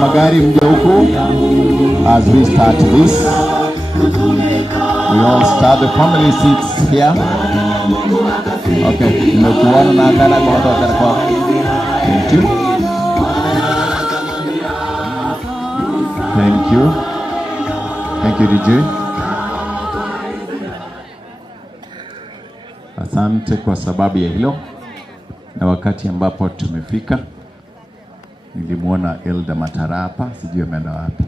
Magari mje huku as we start this. We all start the family seats here. Okay, nimekuona na kana kwa kwa. Thank you. Thank you. Thank you DJ. Asante kwa sababu ya hilo. Na wakati ambapo tumefika, nilimuona Elda Matara hapa, sijui ameenda wapi.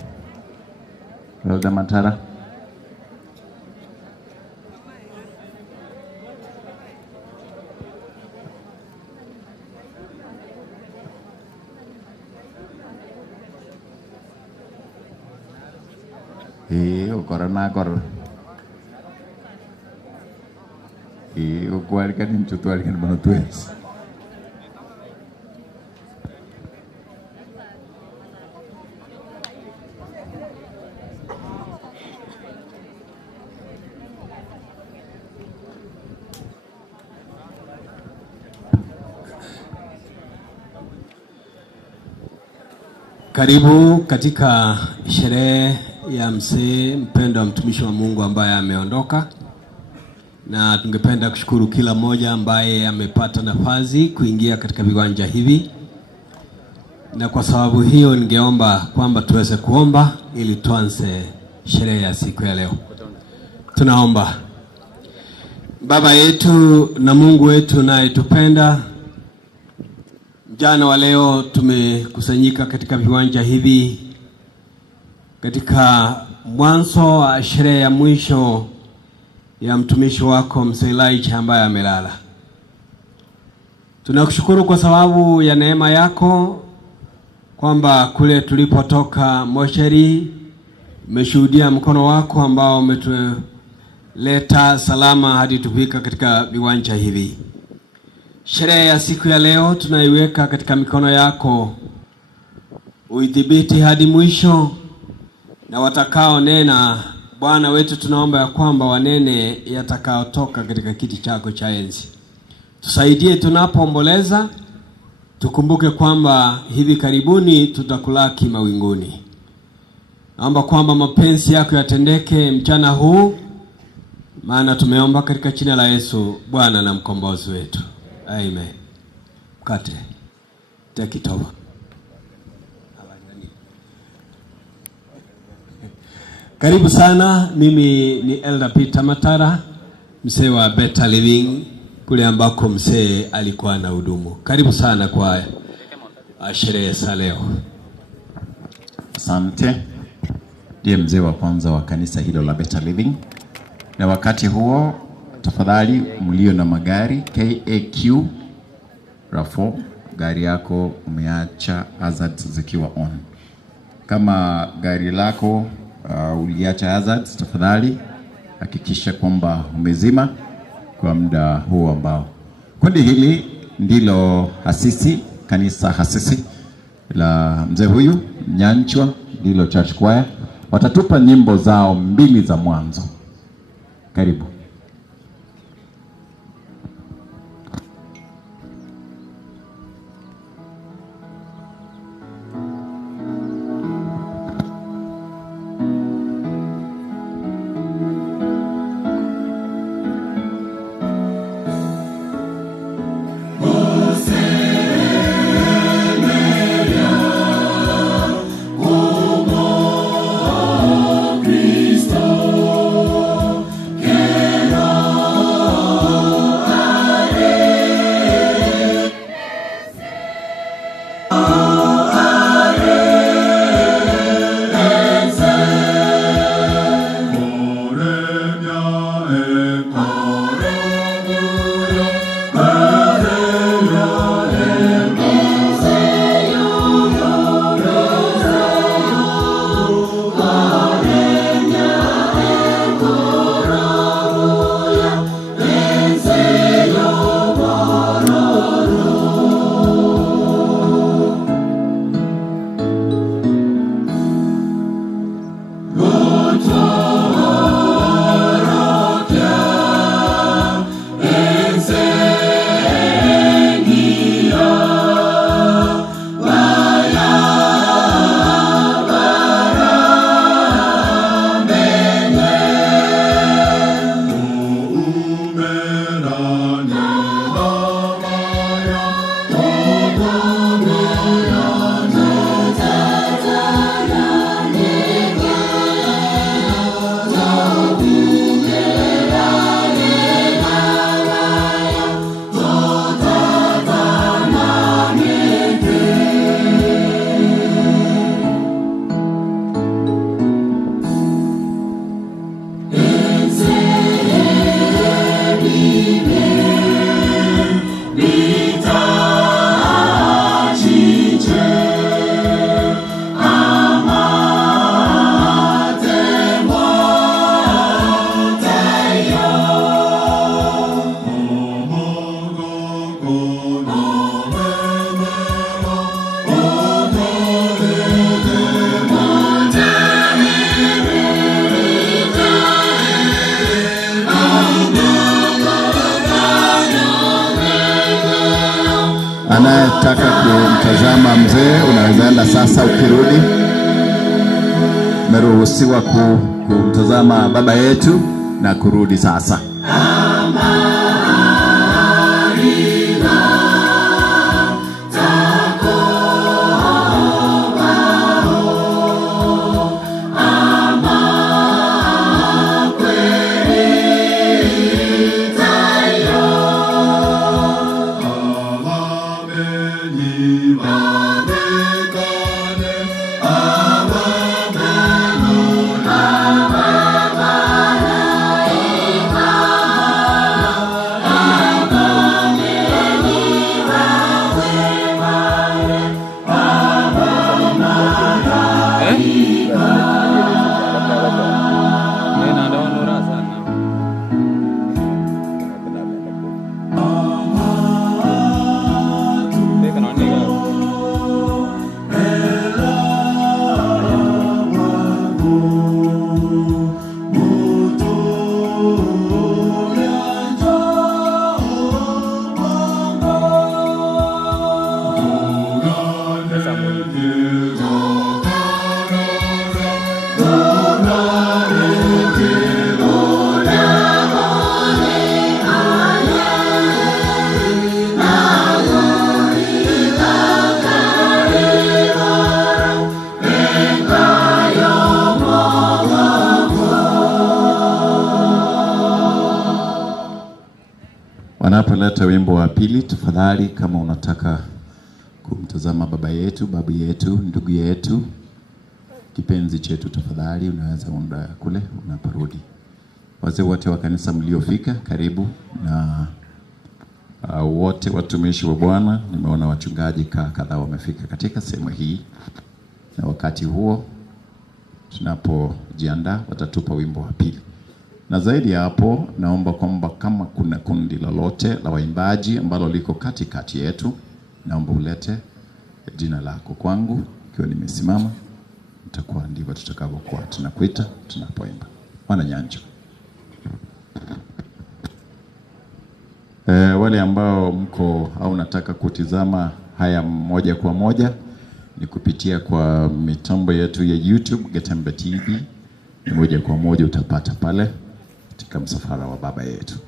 Elda Matara. Corona kor. Ukuari kan imchutuari kan manutues. Karibu katika sherehe ya mzee mpendwa mtumishi wa Mungu ambaye ameondoka, na tungependa kushukuru kila mmoja ambaye amepata nafasi kuingia katika viwanja hivi, na kwa sababu hiyo ningeomba kwamba tuweze kuomba ili tuanze sherehe ya siku ya leo. Tunaomba. Baba yetu na Mungu wetu naye tupenda, jana wa leo tumekusanyika katika viwanja hivi katika mwanzo wa sherehe ya mwisho ya mtumishi wako mzee Elijah ambaye amelala. Tunakushukuru kwa sababu ya neema yako kwamba kule tulipotoka mosheri umeshuhudia mkono wako ambao umetuleta salama hadi tufika katika viwanja hivi. Sherehe ya siku ya leo tunaiweka katika mikono yako, uidhibiti hadi mwisho, na watakao nena Bwana wetu tunaomba ya kwamba wanene yatakaotoka katika kiti chako cha enzi. Tusaidie tunapoomboleza, tukumbuke kwamba hivi karibuni tutakulaki mawinguni. Naomba kwamba mapenzi yako yatendeke mchana huu, maana tumeomba katika jina la Yesu Bwana na mkombozi wetu. Amen. Mkate. Take it over. Karibu sana, mimi ni Elder Peter Matara, mzee wa Better Living kule ambako mzee alikuwa na hudumu. Karibu sana kwa sherehe za leo. Asante. Ndiye mzee wa kwanza wa kanisa hilo la Better Living. Na wakati huo tafadhali mlio na magari KAQ RAV4, gari yako umeacha hazards zikiwa on. Kama gari lako uliacha hazards, tafadhali hakikisha kwamba umezima kwa muda huo ambao. Kundi hili ndilo hasisi, kanisa hasisi la mzee huyu Nyanchwa, ndilo church choir. Watatupa nyimbo zao 2 za mwanzo. Karibu. Yeah. Anayetaka kumtazama mzee unaweza enda sasa, ukirudi umeruhusiwa kumtazama baba yetu na kurudi sasa. Wanapoleta wimbo wa pili, tafadhali kama unataka kumtazama baba yetu, babu yetu, ndugu yetu, kipenzi chetu, tafadhali unaweza unda kule unaporudi. Wazee wote wa kanisa mliofika, karibu, na wote watumishi wa Bwana, nimeona wachungaji kadhaa wamefika katika sehemu hii. Na wakati huo tunapojiandaa watatupa wimbo wa pili. Na zaidi ya hapo, naomba kwamba kama kuna kundi lolote la waimbaji ambalo liko katikati yetu, naomba ulete jina lako kwangu ikiwa nimesimama. Itakuwa ndivyo tutakavyokuwa tunakuita tunapoimba. Wana Nyanjo. Wale ambao mko au nataka kutizama haya moja kwa moja ni kupitia kwa mitambo yetu ya YouTube Getembe TV. Ni moja kwa moja utapata pale katika msafara wa baba yetu.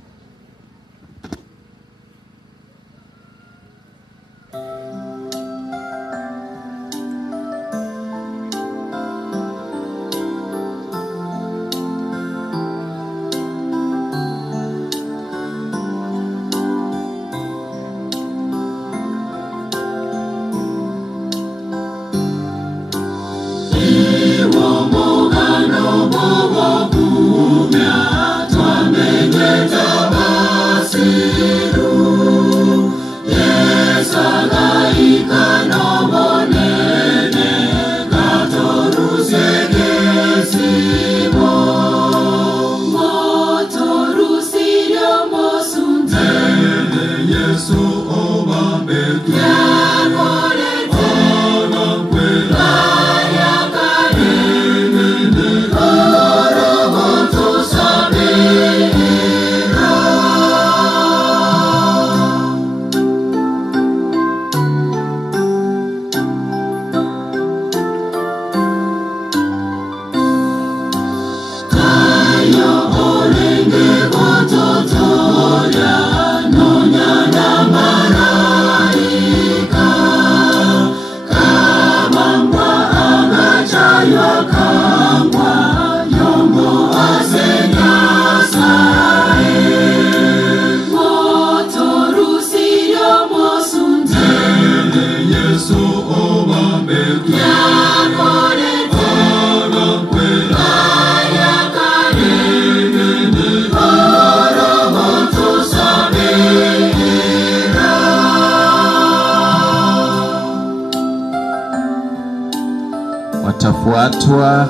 Watafuatwa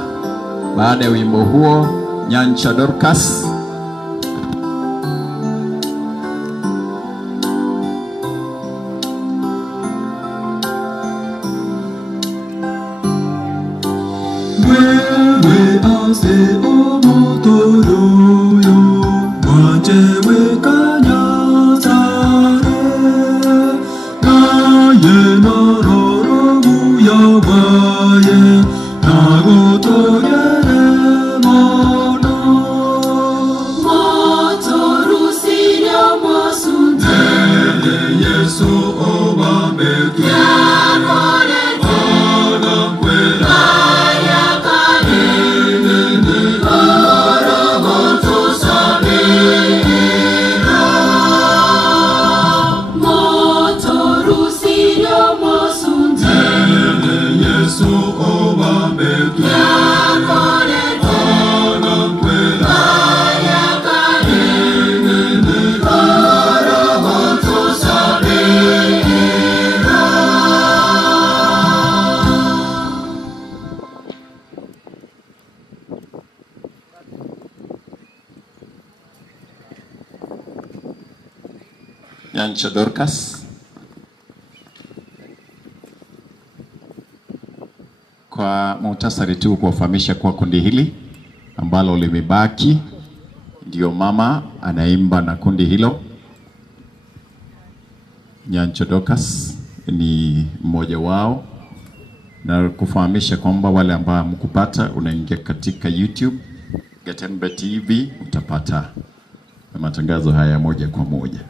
baada ya wimbo huo Nyancha Dorcas. Wewe ase omotoroyo wachewe kanyasare Nyancha Dorcas. Kwa muhtasari tu kuwafahamisha kwa kundi hili ambalo limebaki ndio mama anaimba na kundi hilo. Nyancha Dorcas ni mmoja wao, na kufahamisha kwamba wale ambao hamkupata, unaingia katika YouTube Gatembe TV utapata matangazo haya moja kwa moja.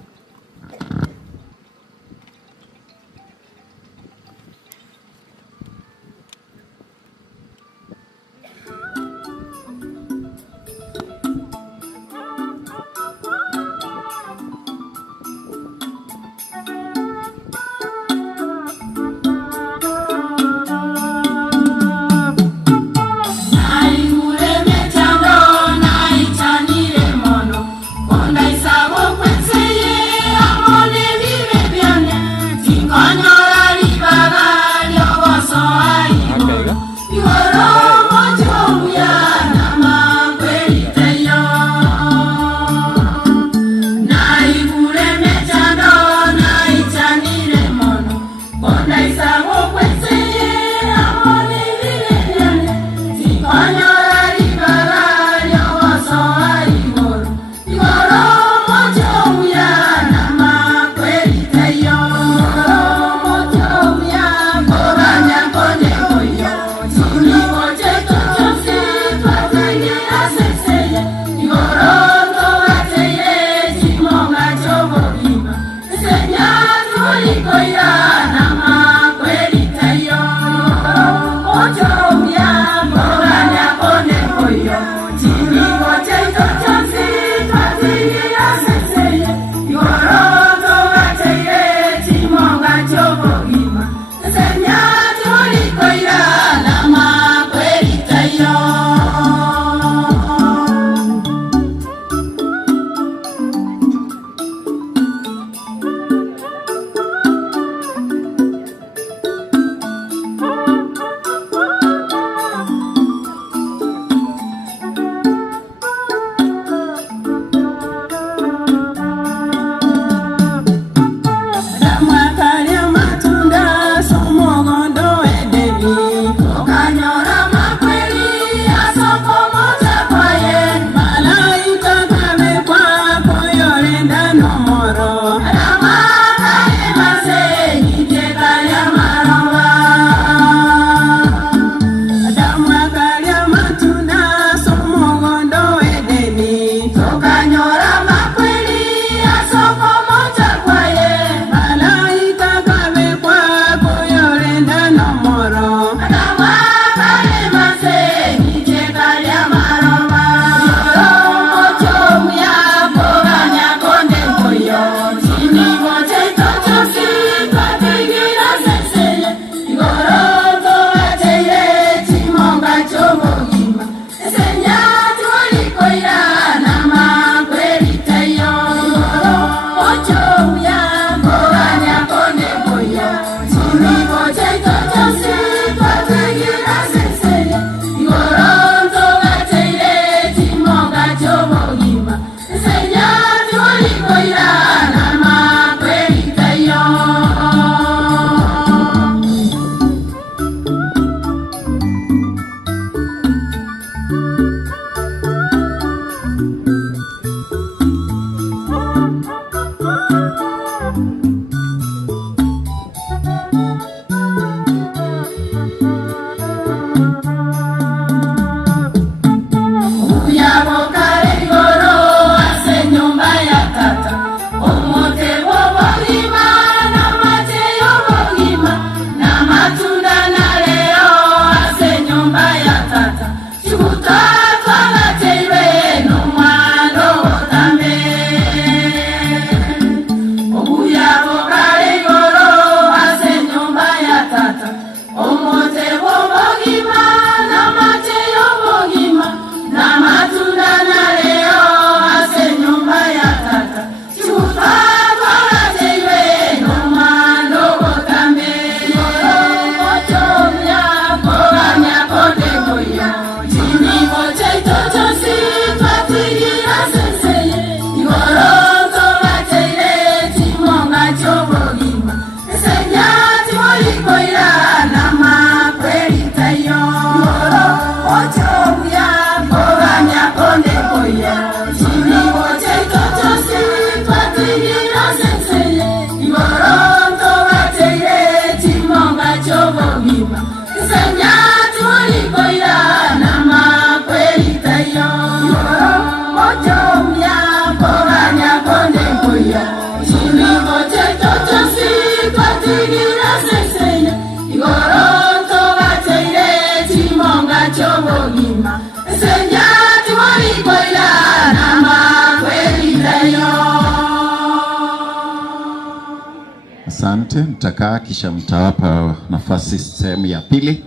wote mtakaa, kisha mtawapa nafasi sehemu ya pili.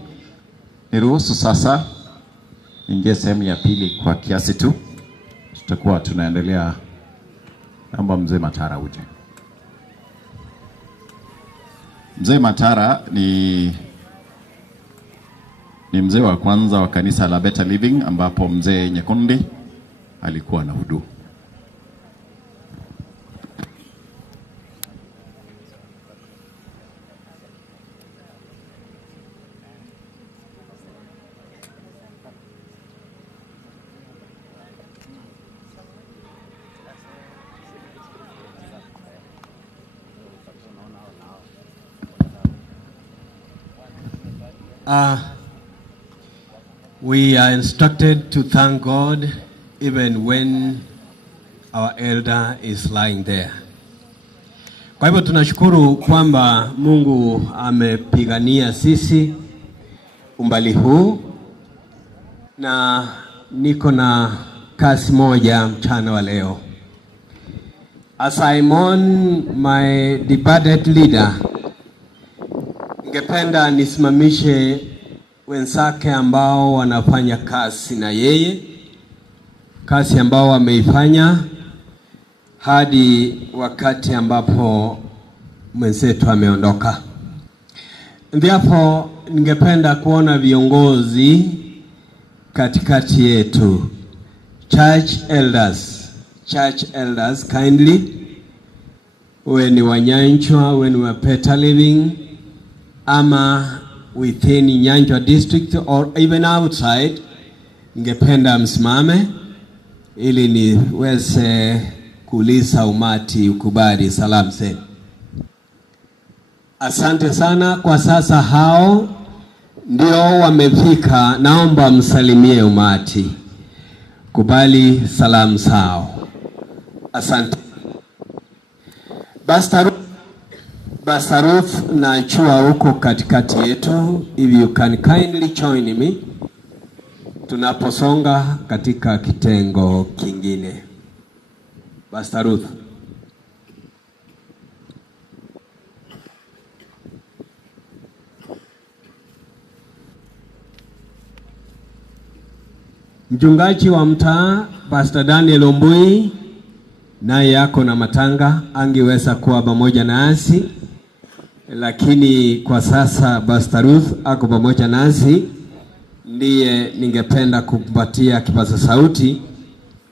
Niruhusu sasa ingie sehemu ya pili kwa kiasi tu, tutakuwa tunaendelea. Naomba Mzee Matara uje. Mzee Matara ni mzee wa kwanza wa kanisa la Better Living ambapo Mzee Nyekundi alikuwa na hudumu. We are instructed to thank God even when our elder is lying there. Kwa hivyo tunashukuru kwamba Mungu amepigania sisi umbali huu, na niko na kazi moja mchana wa leo. As I mourn my departed leader, ningependa nisimamishe wenzake ambao wanafanya kazi na yeye, kazi ambao wameifanya hadi wakati ambapo mwenzetu ameondoka. Therefore, ningependa kuona viongozi katikati yetu. Church elders kindly, when you are Nyanchwa, when you are Better Living, ama within Nyanchwa district or even outside, ningependa msimame ili niweze kuuliza umati ukubali salamu zenu. Asante sana. Kwa sasa hao ndio wamefika, naomba msalimie umati, kubali salamu zao. Asante. Pastor Ruth na Chua huko katikati yetu, if you can kindly join me tunaposonga katika kitengo kingine. Pastor Ruth. Mchungaji wa mtaa Pastor Daniel Ombui naye yako na matanga, angeweza kuwa pamoja nasi, lakini kwa sasa Pastor Ruth ako pamoja nasi. Ndiye ningependa kumpatia kipaza sauti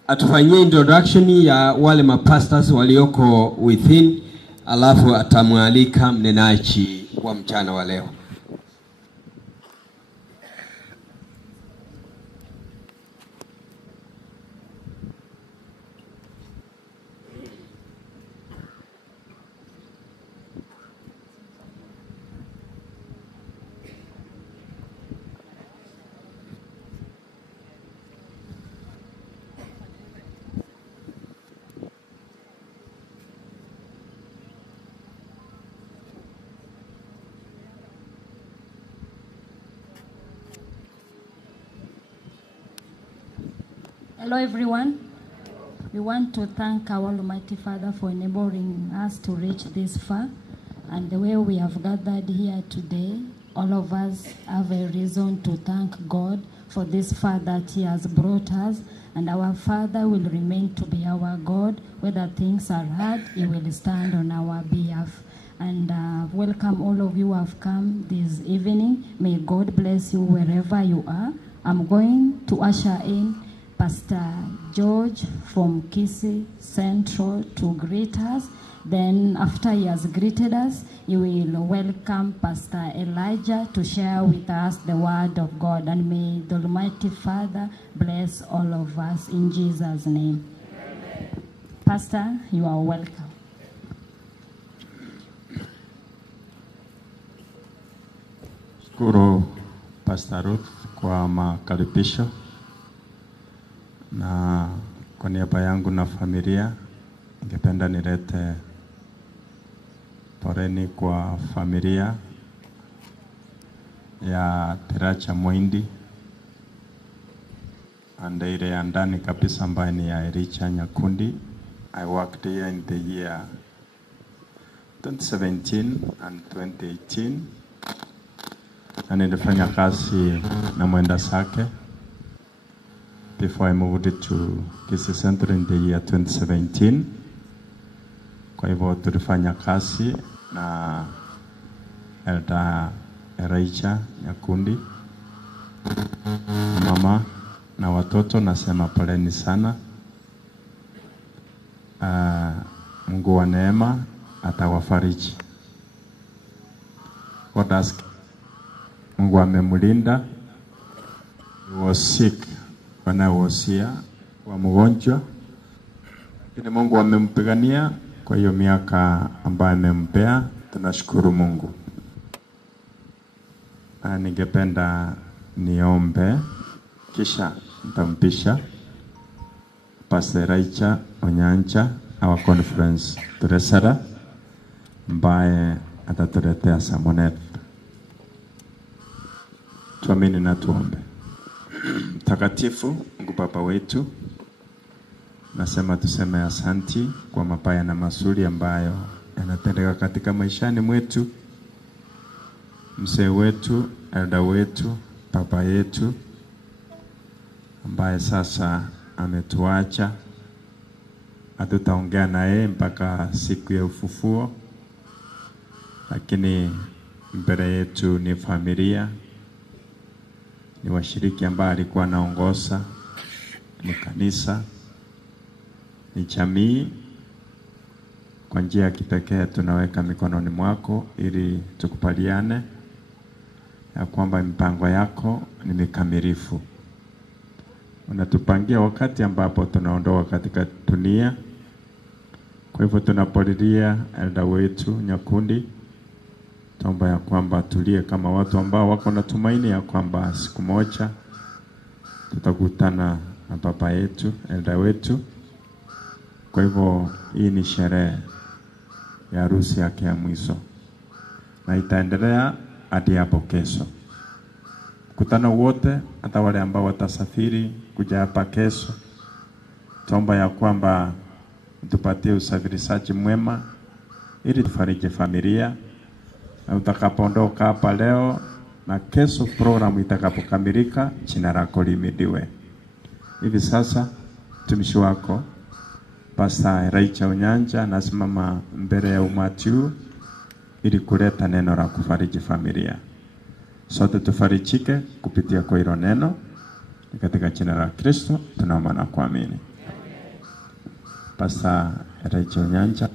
atufanyie introduction ya wale mapastors walioko within, alafu atamwalika mnenaji wa mchana wa leo. Hello everyone. We want to thank our Almighty Father for enabling us to reach this far, and the way we have gathered here today, all of us have a reason to thank God for this far that He has brought us, and our Father will remain to be our God. Whether things are hard, He will stand on our behalf. And welcome all of you who have come this evening. May God bless you wherever you are. I'm going to usher in Pastor George from Kisii Central to greet us. Then after he has greeted us, he will welcome Pastor Elijah to share with us the word of God. And may the Almighty Father bless all of us in Jesus' name. Amen. Pastor, you are welcome. Shukuru Pastor Ruth kwa makaribisho, na kwa niaba yangu na familia ningependa nilete poreni kwa familia ya Teracha Mwindi ande ile ya ndani kabisa ambaye ni ya Ericha Nyakundi. I worked here in the year 2017 and 2018 na nilifanya kazi na mwenda Sake before I moved to Kisii Central in the year 2017. Kwa hivyo tulifanya kazi na Elda Raicha Nyakundi. Mama na watoto nasema poleni sana. Mungu wa neema atawafariji. God ask. Mungu amemlinda. He was sick when I was here, wa mgonjwa. Lakini Mungu amempigania kwa hiyo miaka ambayo amempea, tunashukuru Mungu. Ningependa niombe kisha nitampisha Pastor Raicha Onyancha, our conference treasurer, ambaye atatuletea sermon. Tuamini na tuombe. Mtakatifu Mungu Baba wetu, nasema tuseme asanti kwa mabaya na mazuri ambayo yanatendeka katika maishani mwetu. Mzee wetu, elda wetu, baba yetu ambaye sasa ametuacha, hatutaongea naye mpaka siku ya ufufuo, lakini mbele yetu ni familia, ni washiriki ambao alikuwa anaongoza, ni kanisa, ni jamii. Kwa njia ya kipekee tunaweka mikononi mwako ili tukubaliane ya kwamba mipango yako ni mikamilifu. Unatupangia wakati ambapo tunaondoka katika dunia. Kwa hivyo tunapolilia elda wetu Nyakundi, tuomba ya kwamba tulie kama watu ambao wako na tumaini ya kwamba siku moja tutakutana na baba yetu, elda wetu. Kwa hivyo hii ni sherehe ya harusi yake ya mwisho, na itaendelea hadi hapo kesho. Mkutano wote, hata wale ambao watasafiri kuja hapa kesho, tuomba ya kwamba tupatie usafirishaji mwema ili tufariji familia. Na utakapoondoka hapa leo na kesho programu itakapokamilika, jina lako lihimidiwe. Hivi sasa mtumishi wako Pastor Raicha Onyancha nasimama mbele ya umati huu ili kuleta neno la kufariji familia. Sote tufarijike kupitia kwa hilo neno. Katika jina la Kristo tunaomba na kuamini. Pastor Raicha Onyancha.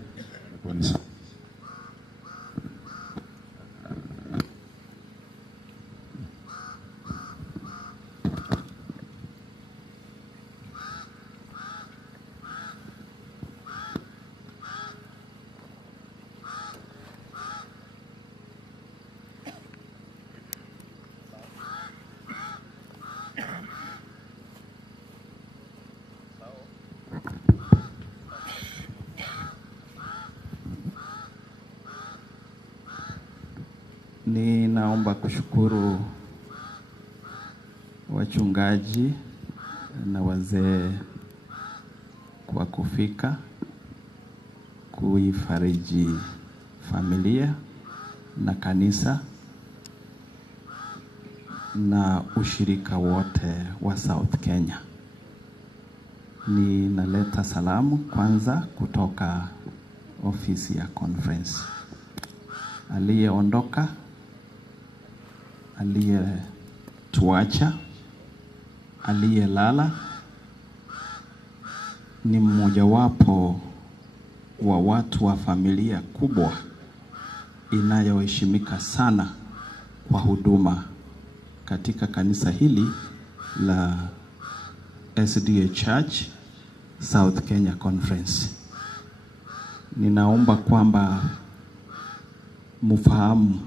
Ninaomba kushukuru wachungaji na wazee kwa kufika kuifariji familia na kanisa na ushirika wote wa South Kenya. Ninaleta salamu kwanza kutoka ofisi ya conference. Aliyeondoka, aliyetuacha, aliyelala ni mmojawapo wa watu wa familia kubwa inayoheshimika sana kwa huduma katika kanisa hili la SDA Church South Kenya Conference. Ninaomba kwamba mfahamu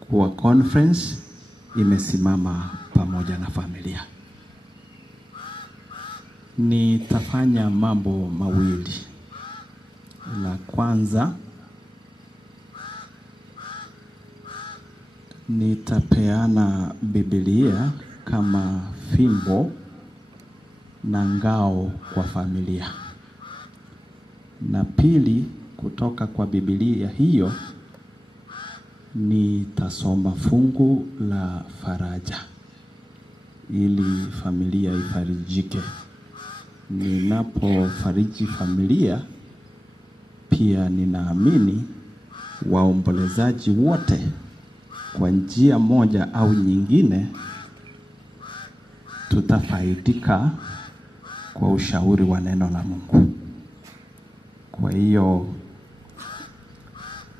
kuwa conference imesimama pamoja na familia. Nitafanya mambo mawili. La kwanza, nitapeana Biblia kama fimbo na ngao kwa familia. Na pili, kutoka kwa Biblia hiyo, nitasoma fungu la faraja ili familia ifarijike. Ninapofariji familia, pia ninaamini waombolezaji wote kwa njia moja au nyingine tutafaidika kwa ushauri wa neno la Mungu. Kwa hiyo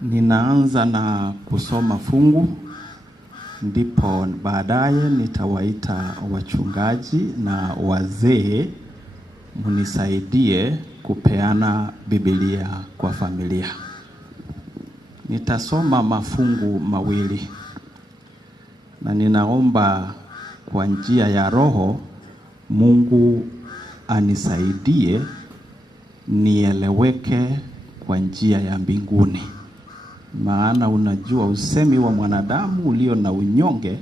ninaanza na kusoma fungu, ndipo baadaye nitawaita wachungaji na wazee munisaidie kupeana Biblia kwa familia. Nitasoma mafungu mawili na ninaomba kwa njia ya Roho Mungu anisaidie nieleweke kwa njia ya mbinguni. Maana unajua usemi wa mwanadamu ulio na unyonge,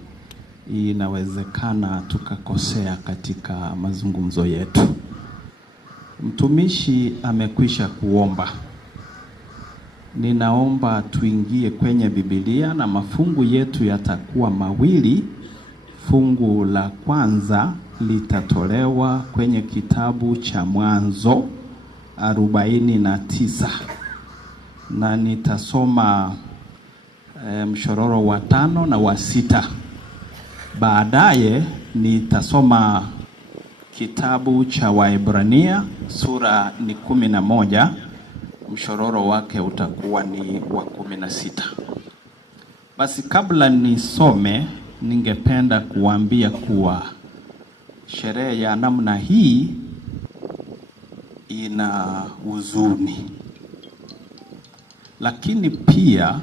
inawezekana tukakosea katika mazungumzo yetu. Mtumishi amekwisha kuomba. Ninaomba tuingie kwenye Biblia na mafungu yetu yatakuwa mawili. Fungu la kwanza litatolewa kwenye kitabu cha Mwanzo 49 na nitasoma mshororo wa 5 na wa 6. Baadaye nitasoma kitabu cha Waebrania sura ni 11, mshororo wake utakuwa ni wa 16. Basi kabla nisome, ningependa kuambia kuwa sherehe ya namna hii ina huzuni, lakini pia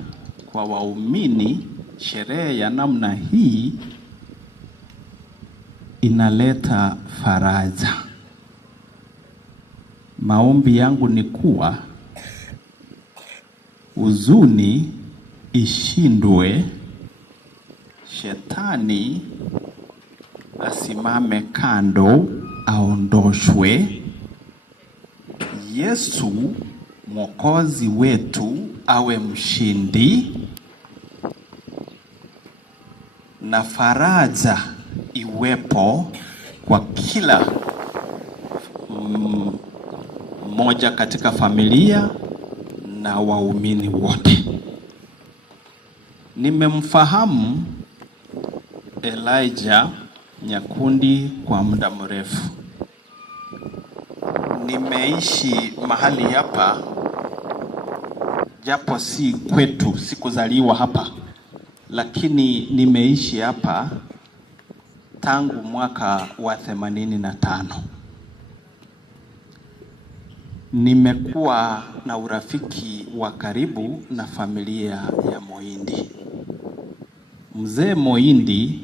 kwa waumini sherehe ya namna hii inaleta faraja. Maombi yangu ni kuwa huzuni ishindwe, shetani asimame kando, aondoshwe, Yesu Mwokozi wetu awe mshindi, na faraja iwepo kwa kila mmoja katika familia na waumini wote. Nimemfahamu Elijah Nyakundi kwa muda mrefu. Nimeishi mahali hapa, japo si kwetu, sikuzaliwa hapa, lakini nimeishi hapa tangu mwaka wa 85. Nimekuwa na urafiki wa karibu na familia ya Moindi. Mzee Moindi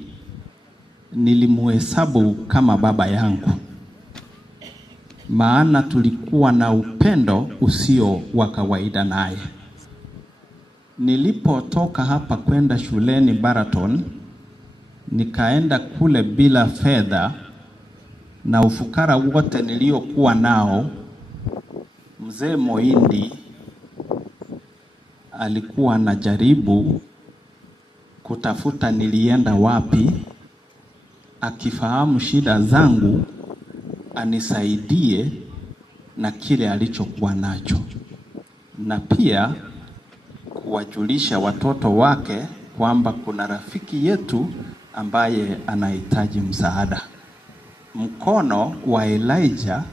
nilimuhesabu kama baba yangu, maana tulikuwa na upendo usio wa kawaida naye. Nilipotoka hapa kwenda shuleni Baraton, nikaenda kule bila fedha, na ufukara wote niliokuwa nao, Mzee Moindi alikuwa anajaribu kutafuta nilienda wapi, akifahamu shida zangu anisaidie na kile alichokuwa nacho, na pia kuwajulisha watoto wake kwamba kuna rafiki yetu ambaye anahitaji msaada. Mkono wa Elijah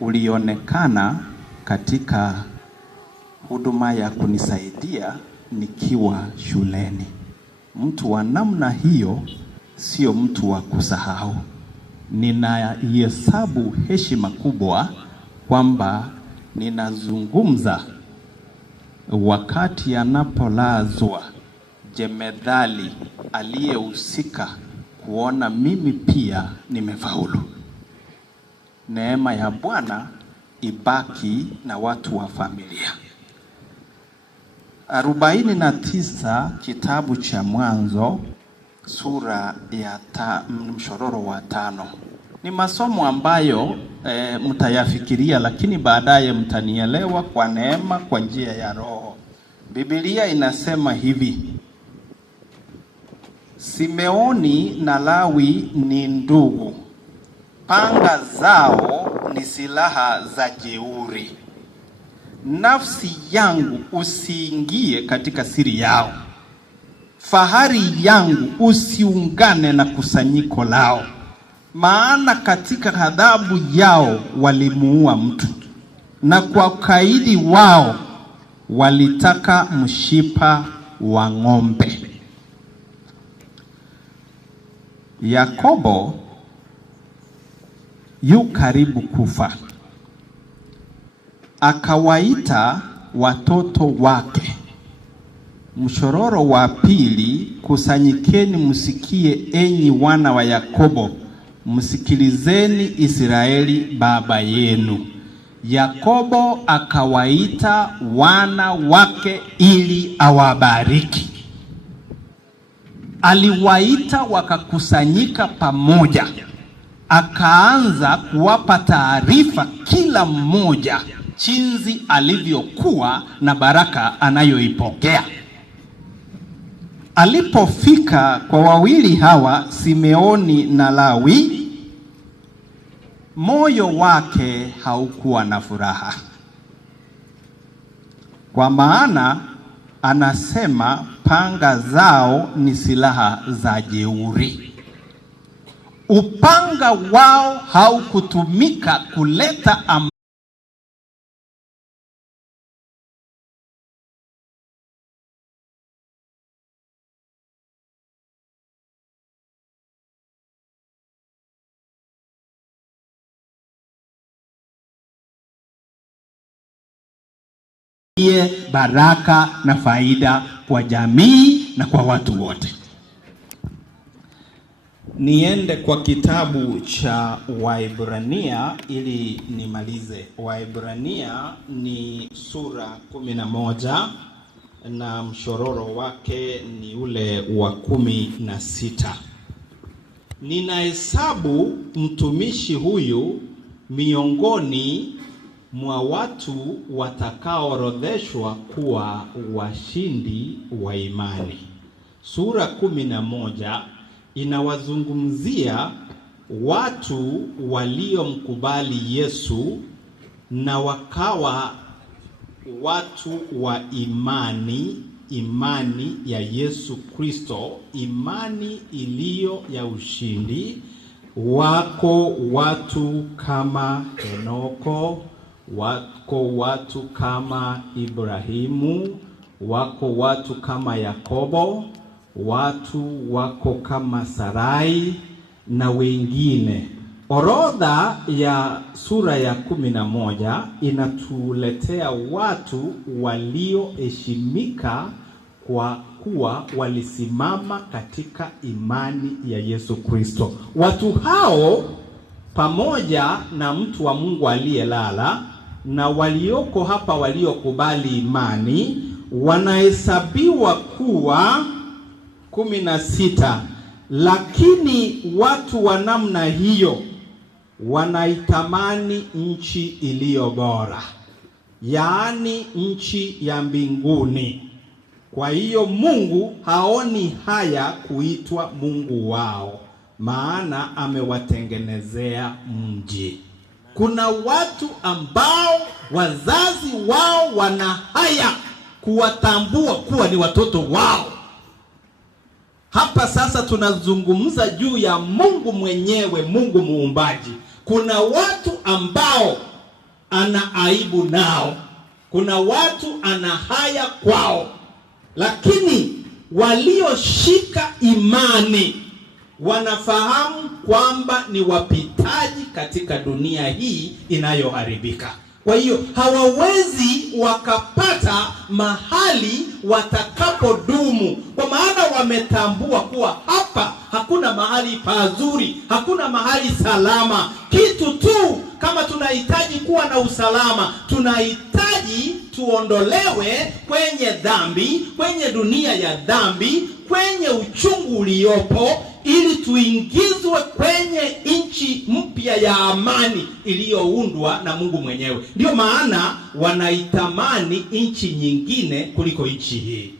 ulionekana katika huduma ya kunisaidia nikiwa shuleni. Mtu wa namna hiyo sio mtu wa kusahau. Ninahesabu heshima kubwa kwamba ninazungumza wakati anapolazwa jemedali aliyehusika kuona mimi pia nimefaulu. Neema ya Bwana ibaki na watu wa familia. 49 kitabu cha Mwanzo sura ya mshororo wa 5. Ni masomo ambayo mtayafikiria, lakini baadaye mtanielewa kwa neema, kwa njia ya Roho. Biblia inasema hivi: Simeoni na Lawi ni ndugu, panga zao ni silaha za jeuri. Nafsi yangu usiingie katika siri yao, fahari yangu usiungane na kusanyiko lao. Maana katika ghadhabu yao walimuua mtu, na kwa ukaidi wao walitaka mshipa wa ng'ombe. Yakobo yu karibu kufa, akawaita watoto wake. Mshororo wa pili: kusanyikeni msikie, enyi wana wa Yakobo, msikilizeni Israeli baba yenu. Yakobo akawaita wana wake ili awabariki. Aliwaita wakakusanyika pamoja, akaanza kuwapa taarifa kila mmoja jinsi alivyokuwa na baraka anayoipokea. Alipofika kwa wawili hawa, Simeoni na Lawi, moyo wake haukuwa na furaha, kwa maana anasema panga zao ni silaha za jeuri. Upanga wao haukutumika kuleta baraka na faida kwa jamii na kwa watu wote. Niende kwa kitabu cha Waebrania ili nimalize. Waebrania ni sura 11 na mshororo wake ni ule wa 16. Ninahesabu mtumishi huyu miongoni mwa watu watakaoorodheshwa kuwa washindi wa imani. Sura 11 inawazungumzia watu waliomkubali Yesu na wakawa watu wa imani ya Yesu Kristo, imani iliyo ya ushindi. Wako watu kama Henoko, wako watu kama Ibrahimu, wako watu kama Yakobo, watu wako kama Sarai na wengine. Orodha ya sura ya 11 inatuletea watu walioheshimika kwa kuwa walisimama katika imani ya Yesu Kristo. Watu hao pamoja na mtu wa Mungu aliyelala na walioko hapa waliokubali imani wanahesabiwa kuwa 16. Lakini watu wa namna hiyo wanaitamani nchi iliyo bora, yaani nchi ya mbinguni. Kwa hiyo Mungu haoni haya kuitwa Mungu wao, maana amewatengenezea mji. Kuna watu ambao wazazi wao wana haya kuwatambua kuwa ni watoto wao. Hapa sasa tunazungumza juu ya Mungu mwenyewe, Mungu muumbaji. Kuna watu ambao ana aibu nao, kuna watu ana haya kwao, lakini walioshika imani wanafahamu kwamba ni wapitaji katika dunia hii inayoharibika. Kwa hiyo hawawezi wakapata mahali watakapodumu, kwa maana wametambua kuwa hapa hakuna mahali pazuri, hakuna mahali salama. Kitu tu kama tunahitaji kuwa na usalama, tunahitaji tuondolewe kwenye dhambi, kwenye dunia ya dhambi, kwenye uchungu uliopo, ili tuingizwe kwenye nchi mpya ya amani iliyoundwa na Mungu mwenyewe. Ndio maana wanaitamani nchi nyingine kuliko nchi hii.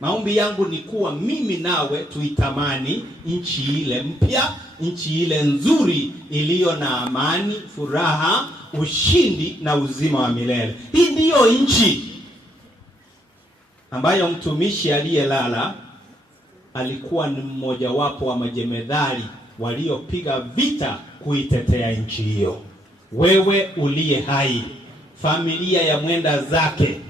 Maombi yangu ni kuwa mimi nawe tuitamani nchi ile mpya, nchi ile nzuri iliyo na amani, furaha, ushindi na uzima wa milele. Hii ndiyo nchi ambayo mtumishi aliyelala alikuwa ni mmojawapo wa majemedari waliopiga vita kuitetea nchi hiyo. Wewe uliye hai, familia ya mwenda zake,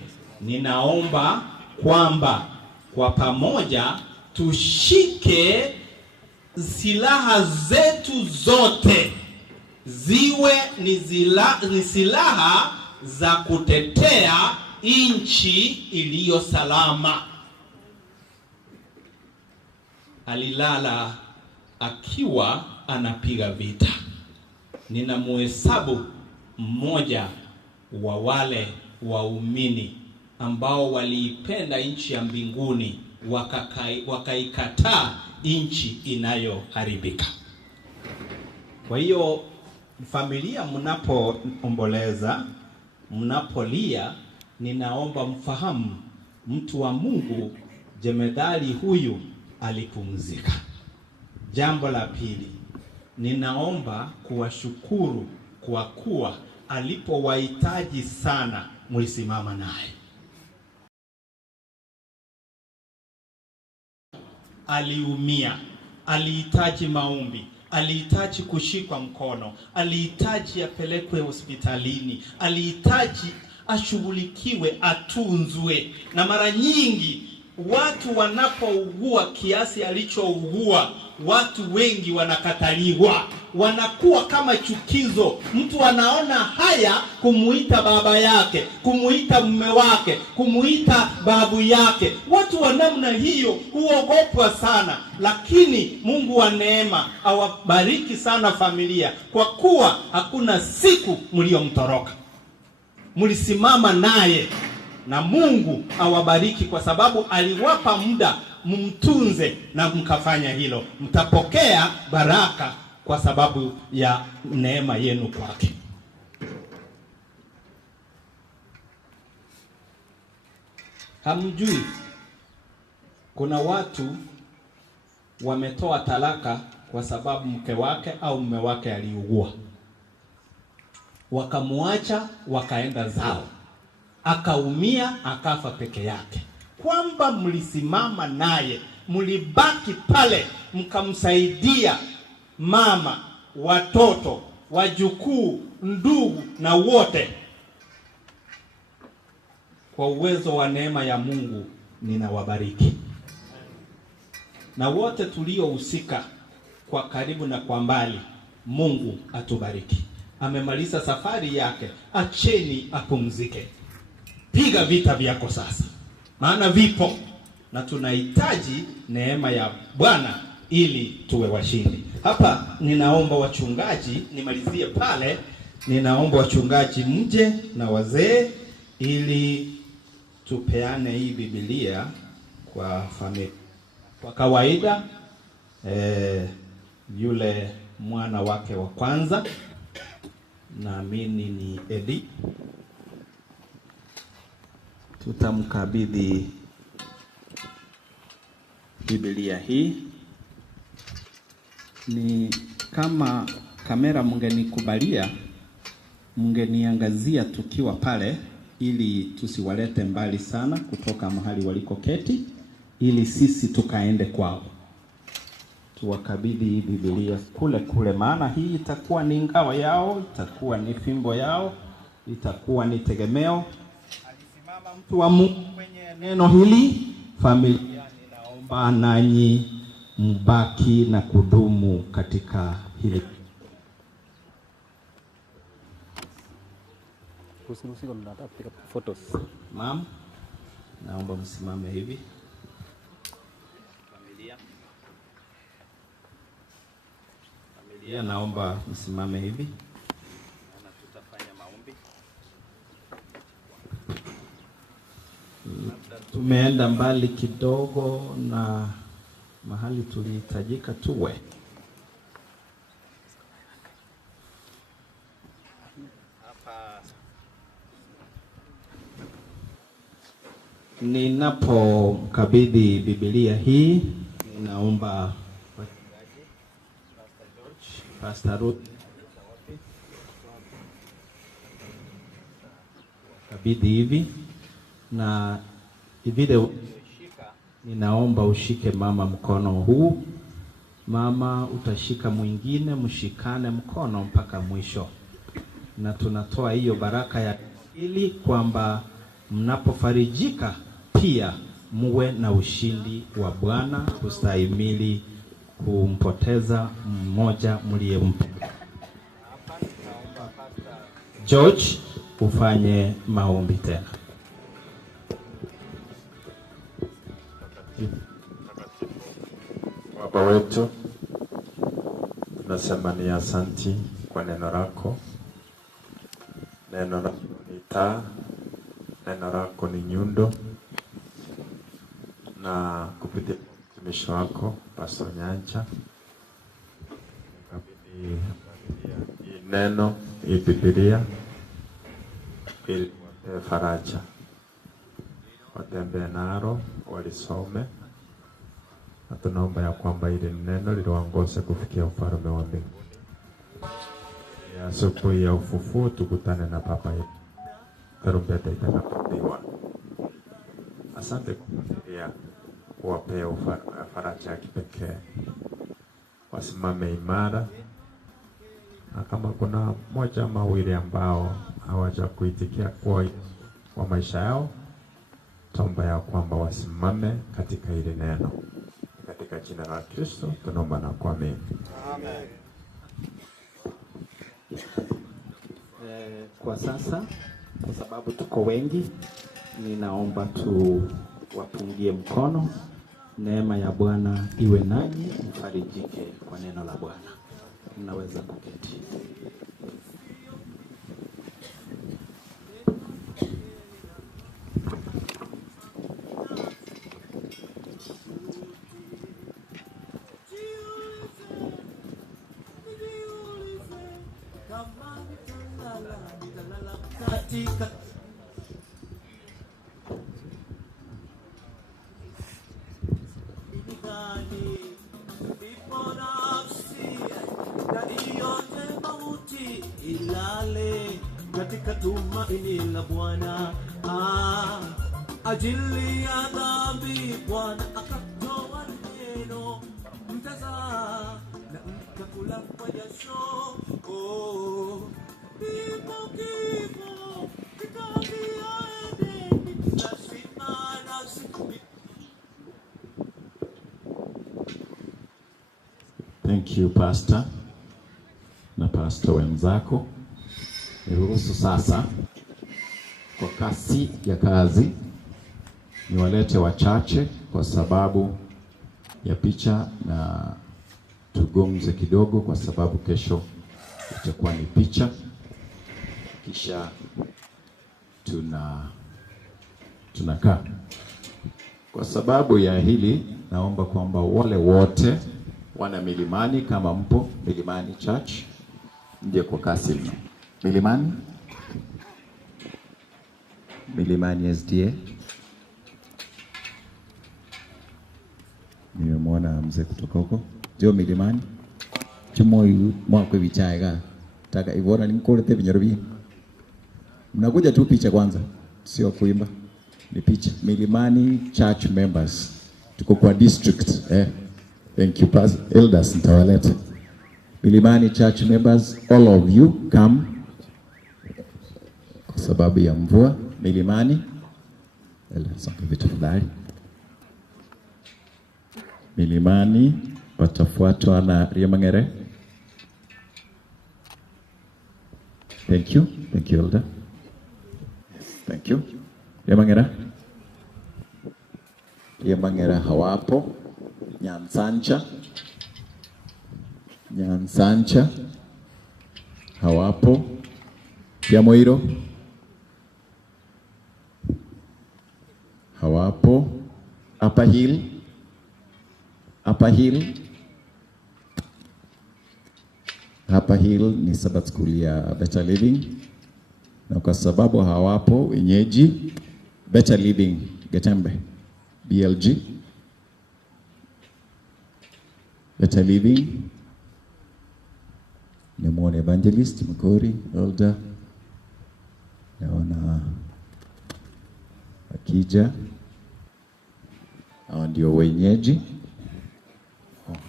ninaomba kwamba kwa pamoja tushike silaha zetu zote ziwe ni silaha za kutetea nchi iliyo salama. Alilala akiwa anapiga vita. Ninamuhesabu mmoja wa wale waumini ambao waliipenda nchi ya mbinguni wakaikataa nchi inayoharibika. Kwa hiyo familia, mnapoomboleza, mnapolia, ninaomba mfahamu mtu wa Mungu jemedari huyu alipumzika. Jambo la pili, ninaomba kuwashukuru kwa kuwa alipowahitaji sana mlisimama naye. Aliumia, alihitaji maombi, alihitaji kushikwa mkono, alihitaji apelekwe hospitalini, alihitaji ashughulikiwe, atunzwe. Na mara nyingi watu wanapougua kiasi alichougua, watu wengi wanakataliwa, wanakuwa kama chukizo. Mtu anaona haya kumuita baba yake, kumuita mume wake, kumuita babu yake. Watu wa namna hiyo huogopwa sana. Lakini Mungu wa neema awabariki sana familia, kwa kuwa hakuna siku mliomtoroka, mlisimama naye. Na Mungu awabariki kwa sababu aliwapa muda mumtunze na mkafanya hilo. Mtapokea baraka kwa sababu ya neema yenu kwake. Hamjui kuna watu wametoa talaka kwa sababu mke wake au mume wake aliugua, wakamuacha wakaenda zao, akaumia akafa peke yake. Kwamba mlisimama naye, mlibaki pale, mkamsaidia mama, watoto, wajukuu, ndugu na wote. Kwa uwezo wa neema ya Mungu ninawabariki. Na wote tuliohusika kwa karibu na kwa mbali, Mungu atubariki. Amemaliza safari yake, acheni apumzike. Piga vita vyako sasa, maana vipo, na tunahitaji neema ya Bwana ili tuwe washindi. Hapa ninaomba wachungaji, nimalizie pale, ninaomba wachungaji mje na wazee ili tupeane hii Biblia kwa familia. Kwa kawaida yule mwana wake wa kwanza, naamini ni Edi, tutamkabidhi Biblia hii. Ni kama kamera mngenikubalia, mngeniangazia tukiwa pale, ili tusiwalete mbali sana kutoka mahali walikoketi, ili sisi tukaende kwao. Tuwakabidhi hii Biblia kule kule, maana hii itakuwa ni ngao yao, itakuwa ni fimbo yao, itakuwa ni tegemeo. Alisimama mtu wa Mungu kwenye neno hili. Familia, ninaomba nanyi mbaki na kudumu katika hili. Ma'am, naomba msimame hivi. Familia, naomba msimame hivi. Na tutafanya maombi. Tumeenda mbali kidogo na mahali tulihitajika tuwe. Ninapomkabidhi Biblia hii, ninaomba Pastor Ruth kabidhi hivi, na vile ninaomba ushike mama mkono huu. Mama utashika mwingine, mshikane mkono mpaka mwisho, na tunatoa hiyo baraka ya ili kwamba mnapofarijika pia muwe na ushindi wa Bwana kustahimili kumpoteza mmoja mliyempenda. Hapa naomba Pastor George ufanye maombi tena. Baba wetu, tunasema ni asanti kwa neno lako. Neno lako ni taa, neno lako ni nyundo, na kupitia mtumishi wako Pastor Nyancha kabidhi neno hii Biblia ili wape faraja, watembee nalo, walisome, na tunaomba ya kwamba ile neno liwaongoze kufikia ufalme wa mbinguni. Ya siku ya ufufuo tukutane na Baba yetu, tarumbeta itakapopiwa. Asante kwa kuwapea faraja ya kipekee, wasimame imara, na kama kuna moja ama wawili ambao hawaja kuitikia kwa maisha yao, tuomba ya kwamba wasimame katika ile neno. Katika jina la Kristo tunaomba na kuamini. Amen. Kwa sasa, kwa sababu tuko wengi, ninaomba tu wapungie mkono. Neema ya Bwana iwe nanyi, mfarijike kwa neno la Bwana. Mnaweza kuketi. Katika tumaini la Bwana, ajili ya dhambi Bwana akatoa neno, mtazaa na mtakula kwa jasho. Kifo kikambia endeni, lazima nafsi. Thank you Pastor na pastor wenzako. Niruhusu sasa kwa kasi ya kazi niwalete wachache kwa sababu ya picha, na tugomze kidogo kwa sababu kesho itakuwa ni picha, kisha tunakaa. Kwa sababu ya hili naomba kwamba wale wote wana Milimani, kama mpo Milimani Church, mje kwa kasi mno. Milimani SDA. Nimemwona mzee kutoka huko. Ndio Milimani. Chumo yu mwako vichaiga. Taka ivona ni mkolete vinyarubi. Mnakuja tu picha kwanza, sio kuimba. Ni picha. Milimani Church members. Tuko kwa district. Thank you Pastor Elders nitawaleta. Milimani Church members, all of you come. Kwa sababu ya mvua Milimani. Songa vitu fulani. Milimani watafuatwa na Riamangere. Thank you Elder. Thank you. Riamangere hawapo. Nyansancha hawapo. Yamoiro hawapo. Upper Hill Upper Hill ni Sabbath School ya Better Living, na kwa sababu hawapo wenyeji Better Living Getembe BLG Better Living ni mwone Evangelist Mkori Elder, naona akija, hao ndio wenyeji.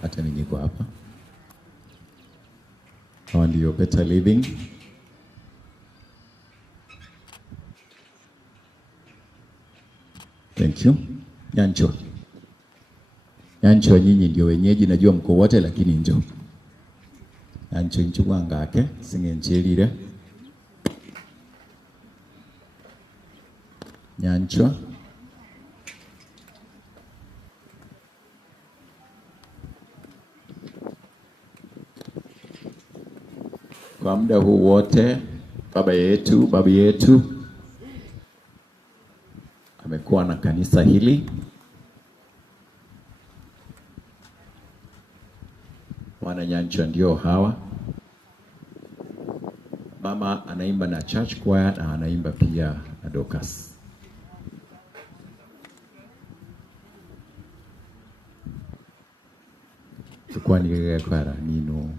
Hata niko hapa, hao ndio Better Living. Thank you. Nyancho nyinyi ndio wenyeji, najua mko wote lakini njoo. Nyancho nchugwa ngake singenchelire. Nyancho. Kwa muda huu wote baba yetu amekuwa na kanisa hili. Wana Nyancho ndio hawa. Mama anaimba na church choir na anaimba pia na Dorcas. Tukua ni kwa nino.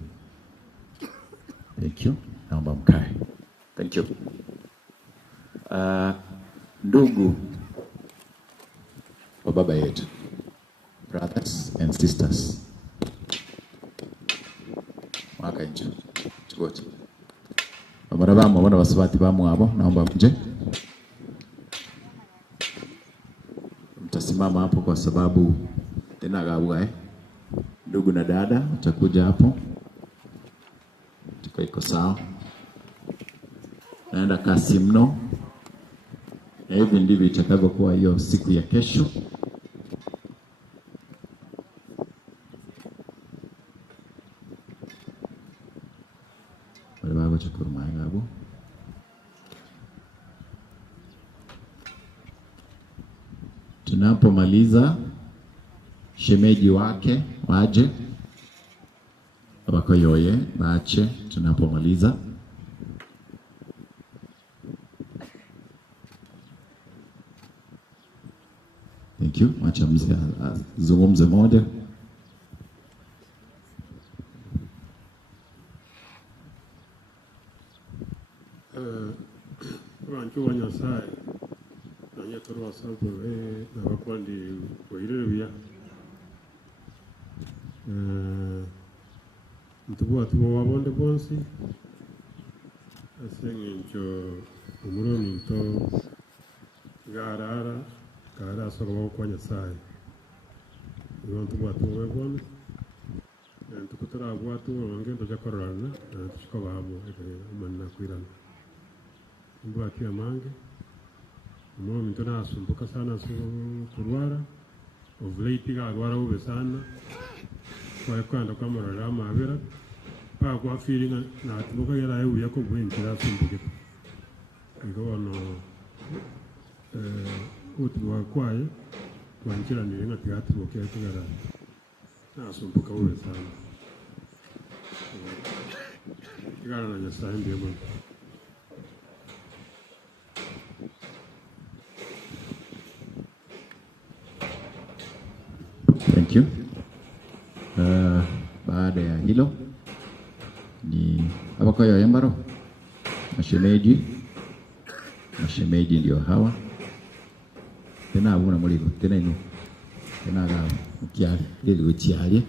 Thank you. Naomba mkae. Thank you. Ndugu wa baba yetu, brothers and sisters, mwaka nje tukote amarabamo wana basabati bamwabo, naomba mje mtasimama hapo kwa sababu tena gabuga ndugu na dada utakuja hapo. Iko sawa, naenda kasi mno, na hivi ndivyo itakavyokuwa hiyo siku ya kesho. Wale wako chukuru maangabu. Tunapomaliza shemeji wake waje abakoyoye bache tunapomaliza. Thank you. Wacha mzee zungumze moja. Wanchu Nyasaye na nyekoro asanto na wakwandi koireria mtubu tubo wabonde bonsi asengencho umuroni nto gara soko kwa Nyasaye ntubu tubo webon ntukutora bwatu ngendo jakorana tushikoba habo manna kwirana mbwa kia mange mwa mtona asumbuka sana kurwara ovulate ga rwara ube sana kwa kwanda kama rama abera pa kwa feeling na tubuka yara yu yako bwinti asumbuke ngono utwa kwaye wanjira ni na tigati boke tugara na asumbuka ube sana igara na Nyasaye ndiye mwana. Thank you. Baada ya hilo ni abakoyo yembaro mashemeji ndio hawa tena abuna muligo tena ino tena ga ukiali ile uchiali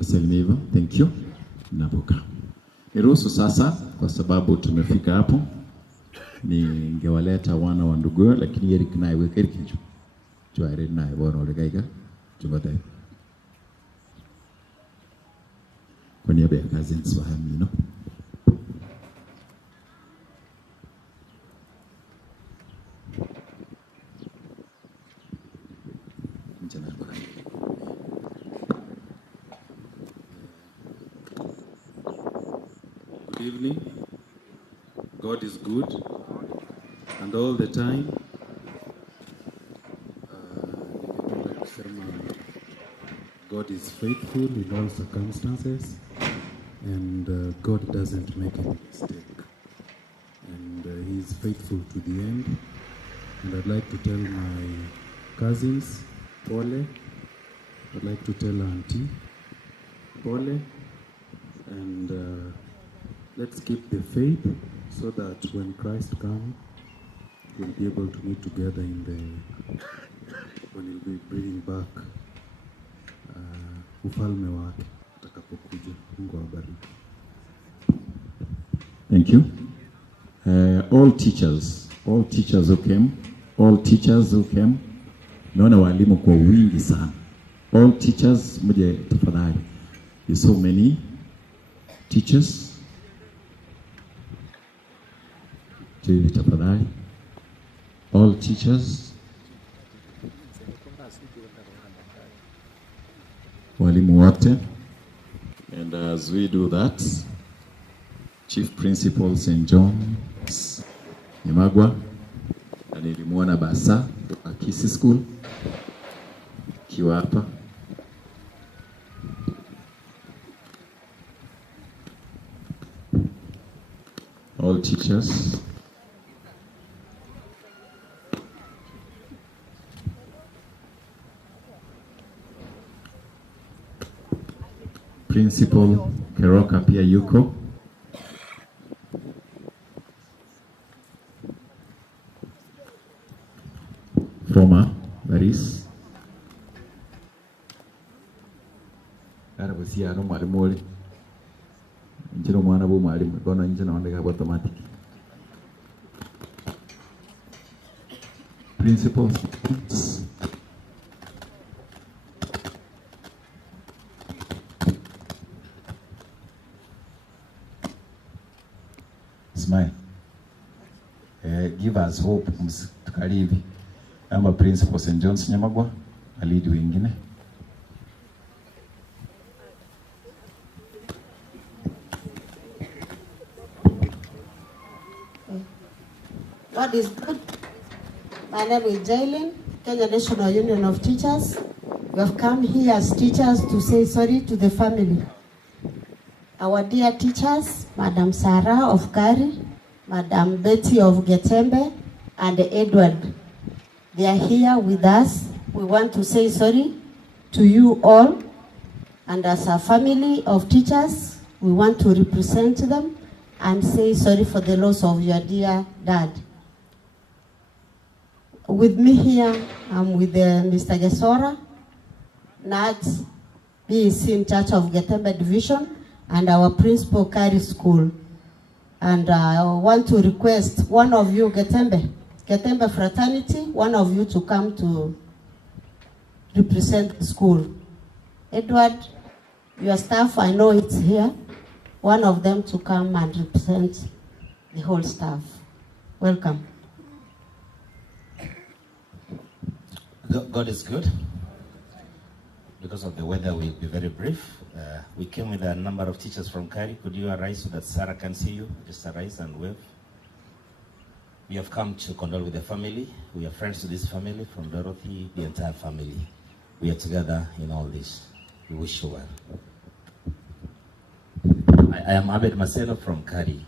usalimiwa. Thank you. Napoka niruhusu sasa, kwa sababu tumefika hapo, ningewaleta wana wa ndugu, lakini Eric naye weke Eric hicho tuare naye bora olegaiga tugote kwa niaba ya cousins wa Hamino. Good evening. God is good And all the time, ningependa kusema God is faithful in all circumstances, and God doesn't make any mistake. And He is faithful to the end. And I'd like to tell my cousins, Pole. I'd like to tell Auntie, Pole. And let's keep the faith so that when Christ comes, we'll be able to meet together when he'll be bringing back ufalme wake atakapokuja. Mungu awabariki. Thank you. All teachers who came, naona walimu kwa wingi sana. All teachers, mje tafadhali. There's so many teachers. Jili tafadhali. All teachers. Walimu wote. And as we do that, Chief Principal St. John's Nyamagwa, na nilimuona Basa Akisi School kiwa hapa. All teachers. Principal Keroka pia yuko. Former, that is. Ara busia no mwalimu oli. Njiro mwana bu mwalimu gona nje na ondeka automatic. Principal. Smile. Give us hope, msikalivi. Amba Principal St. John's Nyamagwa, alidi wengine. God is good. My name is Jaylin, Kenya National Union of Teachers. We have come here as teachers to say sorry to the family. Our dear teachers, Madam Sarah of Kari, Madam Betty of Getembe, and Edward. They are here with us. We want to say sorry to you all. And as a family of teachers, we want to represent them and say sorry for the loss of your dear dad. With me here, I'm with Mr. Gesora, Nat, BEC in charge of Getembe Division, and our principal Kari School. And I want to request one of you, Getembe Fraternity, one of you to come to represent the school. Edward, your staff, I know it's here. One of them to come and represent the whole staff. Welcome. God is good. Because of the weather, we'll be very brief. We came with a number of teachers from Kari. Could you arise so that Sarah can see you? Just arise and wave. We have come to condole with the family. We are friends to this family, from Dorothy, the entire family. We are together in all this. We wish you well. I am Abed Maseno from Kari.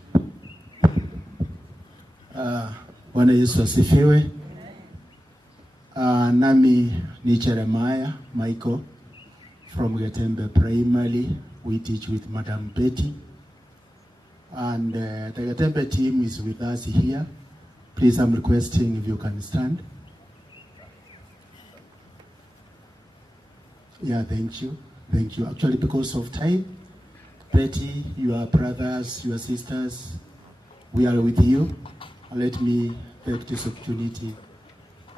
Bwana Yesu asifiwe. Nami ni Jeremiah Michael from Getembe Primary. We teach with Madam Betty. And the Getembe team is with us here. Please, I'm requesting if you can stand. Yeah, thank you. Thank you. Actually, because of time, Betty, your brothers, your sisters, we are with you. Let me take this opportunity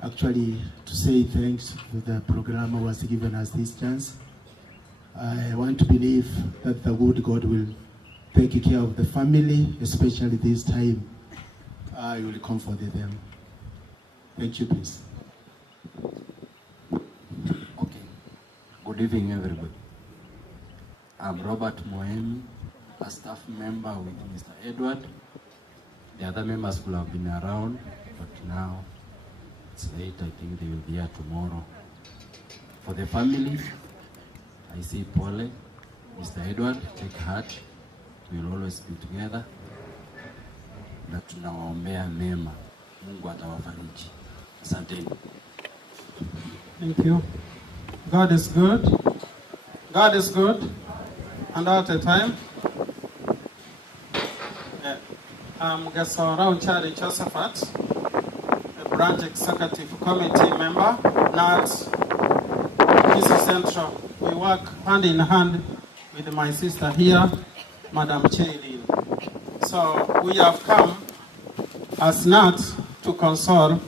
actually to say thanks for the program who has given us this chance. I want to believe that the good God will take care of the family, especially this time. You will comfort them. Thank you, please. Okay. Good evening, everybody. I'm Robert Moemi, a staff member with Mr. Edward. The other members could have been around, but now it's late. I think they will be here tomorrow. For the family, I say Paul, Mr. Edward, take heart. We will always be together. Na tunawaombea mema. Mungu atawafariji. Asanteni. Thank you. God is good. God is good. And all the time. I'm Gasora Uchari Josephat, a branch executive committee member, not Kisi Central. We work hand in hand with my sister here, Madam Chaylin. So we have come as not to console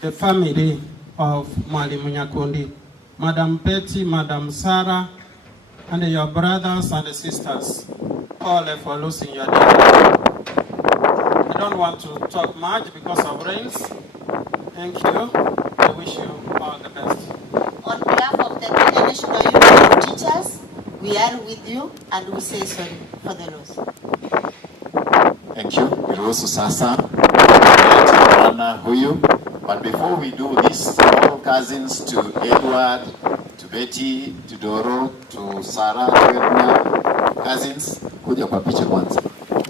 the family of Mwalimu Nyakundi, Madam Betty, Madam Sarah, and your brothers and sisters, all for losing your daughter. I don't want to talk much because of rains. Thank you. I wish you all the best. On behalf of the Kenya National Union of Teachers, we are with you and we say sorry for the loss. Thank you. Niruhusu sasa bwana huyu. But before we do this, all cousins to Edward, to Betty, to Doro, to Sarah, to Edna, cousins, kuja kwa picha kwanza.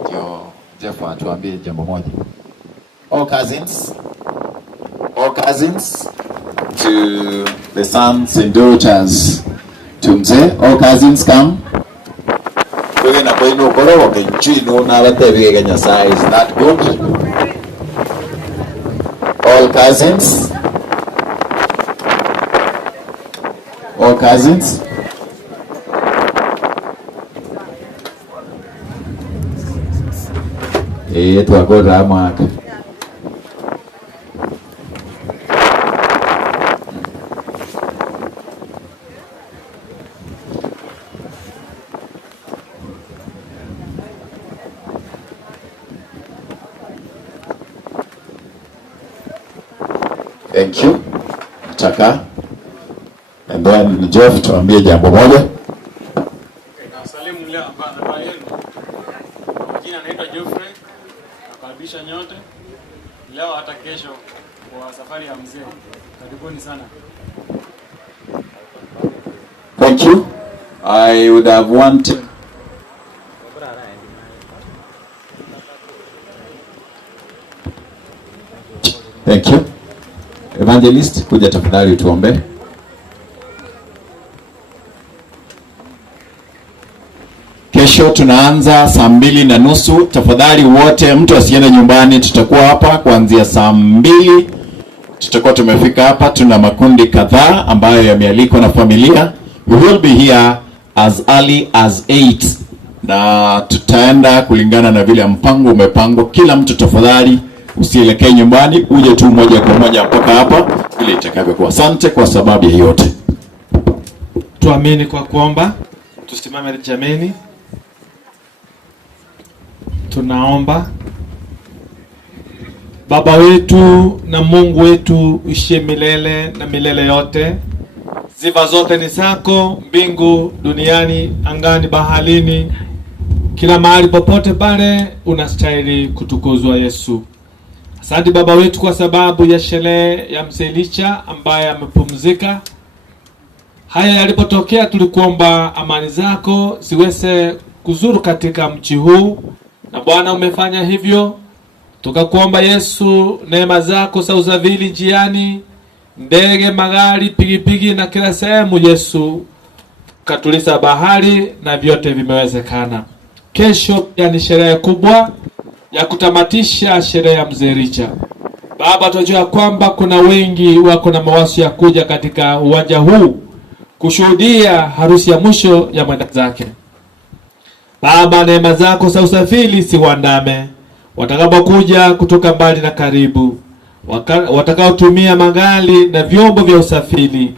Ndio Jeff atuambie jambo moja. All cousins to the sons and daughters to mzee. All cousins come. Wewe na kwa ino koro wakenchino na alatebige Kenya sai. Is that good? All cousins. All cousins. Twagora mwaka. Thank you. Chaka. And then Jeff tuambie jambo moja. Nasalimu leo baba yenu. Jina naitwa Geoffrey. Nakaribisha nyote. Leo hata kesho kwa safari ya mzee. Karibuni sana. Thank you. I would have wanted Thank you. Evangelist, kuja tafadhali tuombe. Kesho tunaanza saa 2:30. Tafadhali wote mtu asiende nyumbani, tutakuwa hapa kuanzia saa 2. Tutakuwa tumefika hapa, tuna makundi kadhaa ambayo yamealikwa na familia. We will be here as early as 8. Na tutaenda kulingana na vile mpango umepangwa. Kila mtu tafadhali usielekee nyumbani, uje tu moja kwa moja mpaka hapa ili itakavyokuwa. Asante kwa sababu ya yote. Tuamini kwa kuomba. Tusimame jameni. Tunaomba. Baba wetu na Mungu wetu uishie milele na milele yote. Sifa zote ni zako, mbingu, duniani, angani, baharini, kila mahali popote pale unastahili kutukuzwa Yesu. Asante Baba wetu kwa sababu ya sherehe ya Mzee Licha ambaye amepumzika. Haya yalipotokea tulikuomba amani zako ziweze kuzuru katika mji huu, na Bwana umefanya hivyo. Tukakuomba Yesu neema zako za usafiri njiani, ndege, magari, pigipigi na kila sehemu Yesu, katuliza bahari na vyote vimewezekana. Kesho pia ni sherehe kubwa ya kutamatisha sherehe ya Mzee Licha. Baba, tunajua kwamba kuna wengi wako na mawazo ya kuja katika uwanja huu kushuhudia harusi ya mwisho ya mwenda zake. Baba, neema zako za usafiri siwandame watakapokuja kutoka mbali na karibu, watakaotumia magari na vyombo vya usafiri.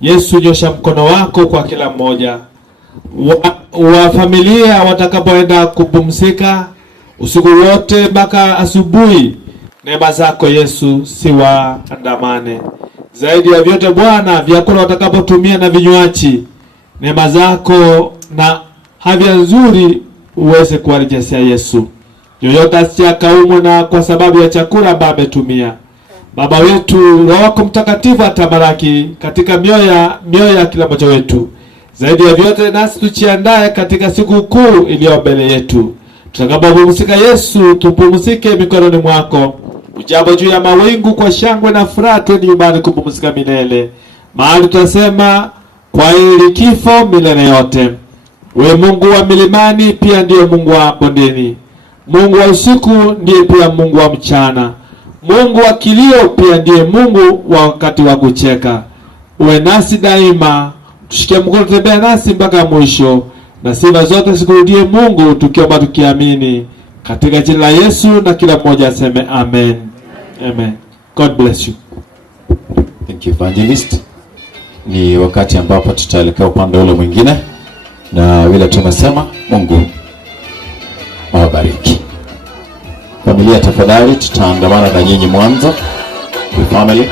Yesu, nyosha mkono wako kwa kila mmoja. Wa familia watakapoenda kupumzika usiku wote mpaka asubuhi, neema zako Yesu siwaandamane. Zaidi ya vyote Bwana, vyakula watakapotumia na vinywaji, neema zako na afya nzuri uweze kuwarejesha Yesu. yoyote asiyakaumwe na kwa sababu ya chakula ambaye ametumia. Baba wetu, Roho wako Mtakatifu atamalaki katika mioyo ya kila mmoja wetu. Zaidi ya vyote, nasi tujiandae katika siku kuu iliyo mbele yetu. Tutakapopumzika Yesu, tupumzike mikononi mwako. Ujambo juu ya mawingu kwa shangwe na furaha, twende nyumbani kupumzika milele. Mahali tutasema kwaheri kifo milele yote. We Mungu wa milimani pia ndiye Mungu wa bondeni. Mungu wa usiku ndiye pia Mungu wa mchana. Mungu wa kilio pia ndiye Mungu wa wakati wa kucheka. Uwe nasi daima, tushike mkono, tembea nasi mpaka mwisho. Na sifa zote zikurudie Mungu, tukiomba tukiamini katika jina la Yesu, na kila mmoja aseme amen. Amen. God bless you. Thank you, Evangelist. Ni wakati ambapo tutaelekea upande ule mwingine, na vile tumesema, Mungu awabariki. Familia tafadhali, tutaandamana na nyinyi mwanzo. The family.